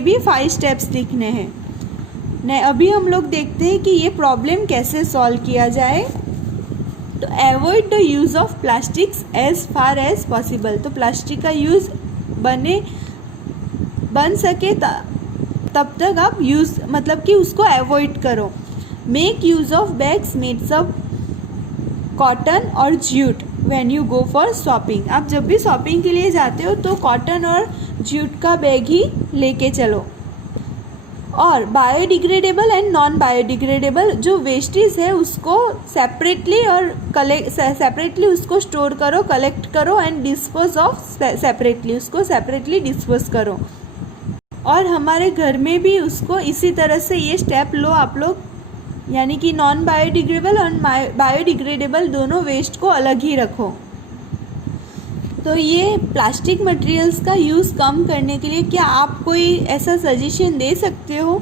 भी 5 स्टेप्स लिखने हैं। अभी हम लोग देखते हैं कि ये प्रॉब्लम कैसे सॉल्व किया जाए। तो avoid the use of plastics as far as possible. तो प्लास्टिक का यूज़ बन सके तब तक आप यूज़ मतलब कि उसको अवॉइड करो। Make use of bags made of cotton और jute when you go for shopping. आप जब भी शॉपिंग के लिए जाते हो तो कॉटन और जूट का बैग ही लेके चलो। और बायोडिग्रेडेबल एंड नॉन बायोडिग्रेडेबल जो वेस्टेज है उसको सेपरेटली उसको स्टोर करो, कलेक्ट करो एंड डिस्पोज ऑफ सेपरेटली, उसको सेपरेटली डिस्पोज करो। और हमारे घर में भी उसको इसी तरह से ये स्टेप लो आप लोग, यानी कि नॉन बायोडिग्रेडेबल और बायोडिग्रेडेबल दोनों वेस्ट को अलग ही रखो। तो ये प्लास्टिक मटेरियल्स का यूज़ कम करने के लिए क्या आप कोई ऐसा सजेशन दे सकते हो?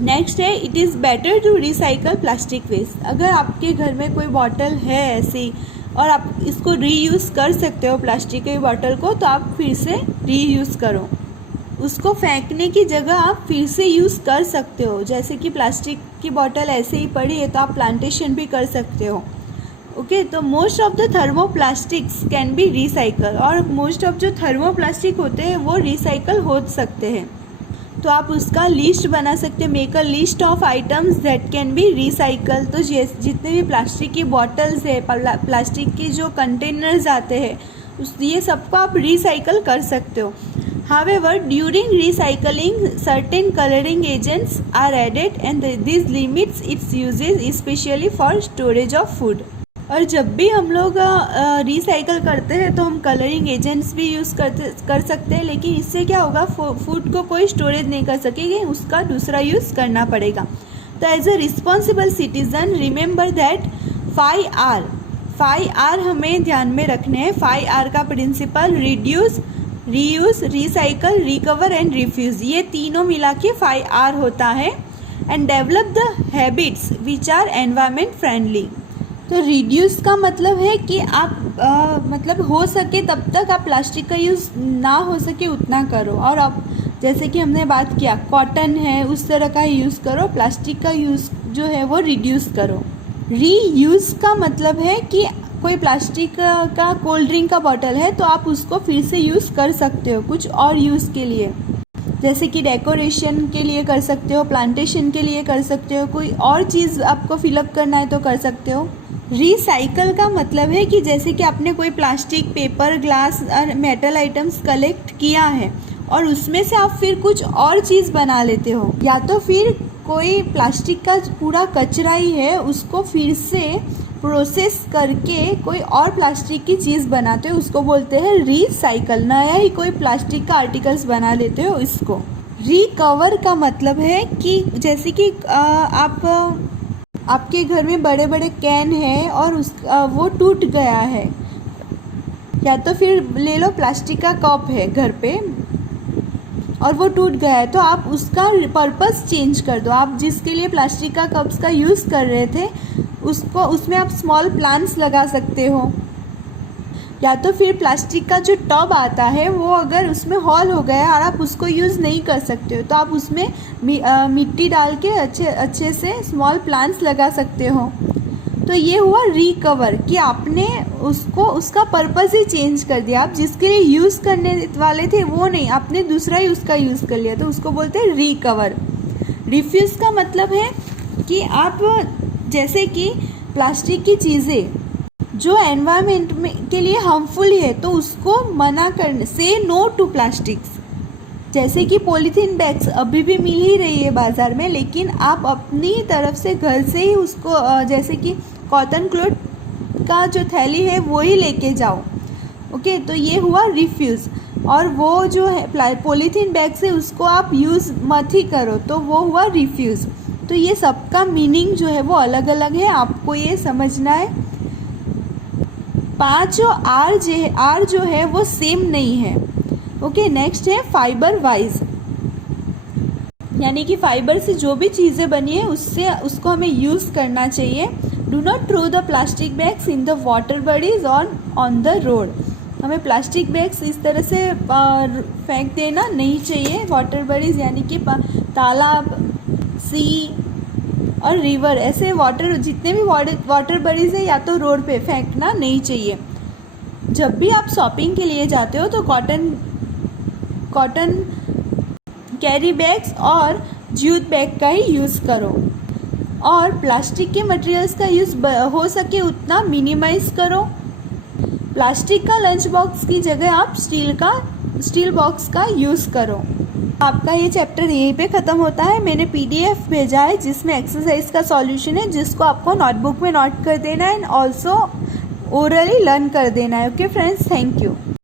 नेक्स्ट है it is better to recycle plastic waste. अगर आपके घर में कोई बॉटल है ऐसी और आप इसको रीयूज़ कर सकते हो प्लास्टिक की बॉटल को, तो आप फिर से रीयूज़ करो। उसको फेंकने की जगह आप फिर से यूज़ कर सकते हो। जैसे कि प्लास्टिक की बॉटल ऐसे ही पड़ी है तो आप प्लांटेशन भी कर सकते हो। ओके, तो most of the thermoplastics can be recycle. और मोस्ट ऑफ जो थर्मोप्लास्टिक होते हैं वो रिसाइकल हो सकते हैं। तो आप उसका लिस्ट बना सकते हैं। Make a list of items that can be recycle. तो जितने भी प्लास्टिक की बॉटल्स है, प्लास्टिक के जो कंटेनर्स आते हैं, ये सबको आप रिसाइकल कर सकते हो। However, during recycling, certain coloring agents are added and this limits its uses, especially for storage of food. और जब भी हम लोग रिसाइकल करते हैं तो हम कलरिंग एजेंट्स भी यूज़ कर सकते हैं, लेकिन इससे क्या होगा, फूड को कोई स्टोरेज नहीं कर सकेगी, उसका दूसरा यूज़ करना पड़ेगा। तो as a responsible citizen remember that 5R हमें ध्यान में रखने हैं। 5R का principle reduce, reuse, recycle, recover and refuse, ये तीनों मिला के 5R होता है। And develop the habits which are environment friendly. तो रिड्यूस का मतलब है कि आप मतलब हो सके तब तक आप प्लास्टिक का यूज़ ना हो सके उतना करो। और अब जैसे कि हमने बात किया कॉटन है उस तरह का यूज़ करो, प्लास्टिक का यूज़ जो है वो रिड्यूस करो। रीयूज़ का मतलब है कि कोई प्लास्टिक का कोल्ड ड्रिंक का बॉटल है तो आप उसको फिर से यूज़ कर सकते हो कुछ और यूज़ के लिए, जैसे कि डेकोरेशन के लिए कर सकते हो, प्लांटेशन के लिए कर सकते हो, कोई और चीज़ आपको फिलअप करना है तो कर सकते हो। रिसाइकल का मतलब है कि जैसे कि आपने कोई प्लास्टिक, पेपर, ग्लास और मेटल आइटम्स कलेक्ट किया है और उसमें से आप फिर कुछ और चीज़ बना लेते हो, या तो फिर कोई प्लास्टिक का पूरा कचरा ही है उसको फिर से प्रोसेस करके कोई और प्लास्टिक की चीज़ बनाते हो, उसको बोलते हैं रिसाइकल। नया ही कोई प्लास्टिक का आर्टिकल्स बना लेते हो इसको। रिकवर का मतलब है कि जैसे कि आपके घर में बड़े बड़े कैन है और वो टूट गया है, या तो फिर ले लो प्लास्टिक का कप है घर पे और वो टूट गया है, तो आप उसका पर्पस चेंज कर दो। आप जिसके लिए प्लास्टिक का कप्स का यूज़ कर रहे थे उसमें आप स्मॉल प्लांट्स लगा सकते हो, या तो फिर प्लास्टिक का जो टब आता है वो अगर उसमें हॉल हो गया और आप उसको यूज़ नहीं कर सकते हो तो आप उसमें मिट्टी डाल के अच्छे से स्मॉल प्लांट्स लगा सकते हो। तो ये हुआ रिकवर कि आपने उसका पर्पस ही चेंज कर दिया। आप जिसके लिए यूज़ करने वाले थे वो नहीं, आपने दूसरा ही उसका यूज़ कर लिया, तो उसको बोलते हैं रिकवर। रिफ्यूज़ का मतलब है कि आप जैसे कि प्लास्टिक की चीज़ें जो एनवायरनमेंट में के लिए हार्मफुल है तो उसको मना करने, से नो टू प्लास्टिक्स। जैसे कि पॉलीथीन बैग्स अभी भी मिल ही रही है बाज़ार में, लेकिन आप अपनी तरफ से घर से ही उसको जैसे कि कॉटन क्लॉथ का जो थैली है वो ही लेके जाओ। ओके, तो ये हुआ रिफ्यूज़। और वो जो है पॉलीथीन बैग से उसको आप यूज़ मत ही करो, तो वो हुआ रिफ्यूज़। तो ये सबका मीनिंग जो है वो अलग अलग है, आपको ये समझना है। 5 आर जो है वो सेम नहीं है। ओके, नेक्स्ट है फाइबर वाइज, यानी कि फाइबर से जो भी चीज़ें बनी है उसको हमें यूज़ करना चाहिए। Do not throw the plastic bags in the water bodies on the road. हमें प्लास्टिक बैग्स इस तरह से फेंक देना नहीं चाहिए। वाटर बॉडीज़ यानी कि तालाब, सी और रिवर, ऐसे वाटर जितने भी वाटर बॉडीज़ है या तो रोड पे फेंकना नहीं चाहिए। जब भी आप शॉपिंग के लिए जाते हो तो कॉटन कैरी बैग्स और जूट बैग का ही यूज़ करो, और प्लास्टिक के मटेरियल्स का यूज़ हो सके उतना मिनिमाइज़ करो। प्लास्टिक का लंच बॉक्स की जगह आप स्टील बॉक्स का यूज़ करो। आपका ये चैप्टर यहीं पे ख़त्म होता है। मैंने PDF भेजा है जिसमें एक्सरसाइज का सॉल्यूशन है, जिसको आपको नोटबुक में नोट कर देना है एंड ऑल्सो ओरली लर्न कर देना है। Okay friends, thank you.